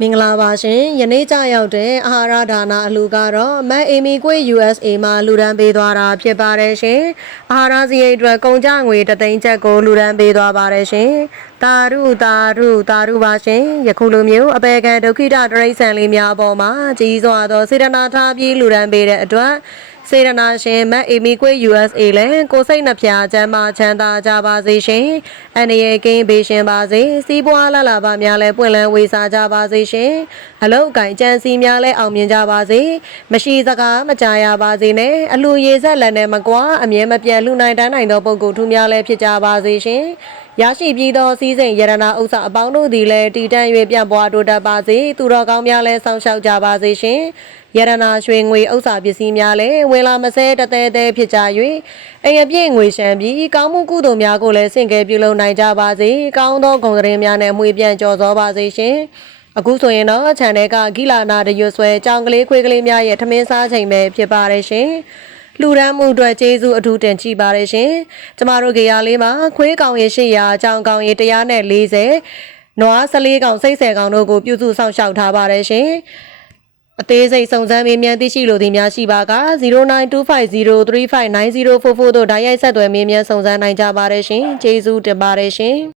မင်္ဂလာပါရှင်ယနေ့ကြရောက်တဲ့အာဟာရဒါနအလူကတော့မတ်အေမီကွေ USA မှာလူဒန်းပေးသွားတာဖြစ်ပါတယ်ရှင်အာဟာရစရိတ်အတွက်ကုန်ကျငွေ3သိန်းကျပ်ကိုလူဒန်းပေးသွားပါတယ်ရှင်တာရုပါရှင်ယခုလိုမျိုးအပေခံဒုက္ခိတတရိษံလေးများအပေါ်မှာကြီးစွာသောစေတနာထားပြီးလူဒန်းပေးတဲ့အတွက်စေတနာရှင်မတ်အေမီကွေ USA လည်းကိုစိတ်နှဖျားချမ်းသာချမ်းသာကြပါစေရှင်အန္တရာယ်ကင်းဘေးရှင်ပါစေစီးပွားလှလှပါများလည်းပွင့်လန်းဝေစားကြပါစေရှင်အလောက်ကိုင်ကြံစီများလည်းအောင်မြင်ကြပါစေမရှိစကားမကြားရပါစေနဲ့အလူရေဆက်လက်နဲ့မကွာအမြဲမပြတ်လှူနိုင်တန်းနိုင်သောပုဂ္ဂိုလ်ထူးများလည်းဖြစ်ကြပါစေရှင်ရရှိပြီးသောစည်းစိမ်ယရနာဥစ္စာအပေါင်းတို့သည်လည်းတည်တံ့၍ပြန့်ပွားတိုးတက်ပါစေသူတော်ကောင်းများလည်းဆောင်ရှောက်ကြပါစေရှင်ယရနာရွှေငွေဥစ္စာပစ္စည်းများလည်းဝင်လာမစဲတသေးသေးဖြစ်ကြ၍အိမ်အပြည့်ငွေရှမ်းပြီးကောင်းမှုကုသိုလ်များကိုလည်းဆင့်ကဲပြုလုပ်နိုင်ကြပါစေကောင်းသောဂုဏ်သတင်းများနဲ့အမွေပြန်ကြော်သောပါစေရှင်အခုဆိုရင်တော့ channel ကဂိလာနာတရွဆွဲကြောင်ကလေးခွေးကလေးများရဲ့ထမင်းစားချိန်ပဲဖြစ်ပါတယ်ရှင်လူရမ်းမှုအတွက်ကျေးဇူးအထူးတင်ရှိပါတယ်ရှင်ကျမတို့ကြေရလေးမှာခွေးကောင်ရေ800အကြောင်ကောင်ရေ140နွား14ကောင်စိတ်10ကောင်တို့ကိုပြုစုဆောင်ရှောက်ထားပါတယ်ရှင်အသေးစိတ်စုံစမ်းမေးမြန်းသိရှိလိုသည်များရှိပါက0925035944တို့ဓာတ်ရိုက်ဆက်သွယ်မေးမြန်းစုံစမ်းနိုင်ကြပါတယ်ရှင်ကျေးဇူးတင်ပါတယ်ရှင်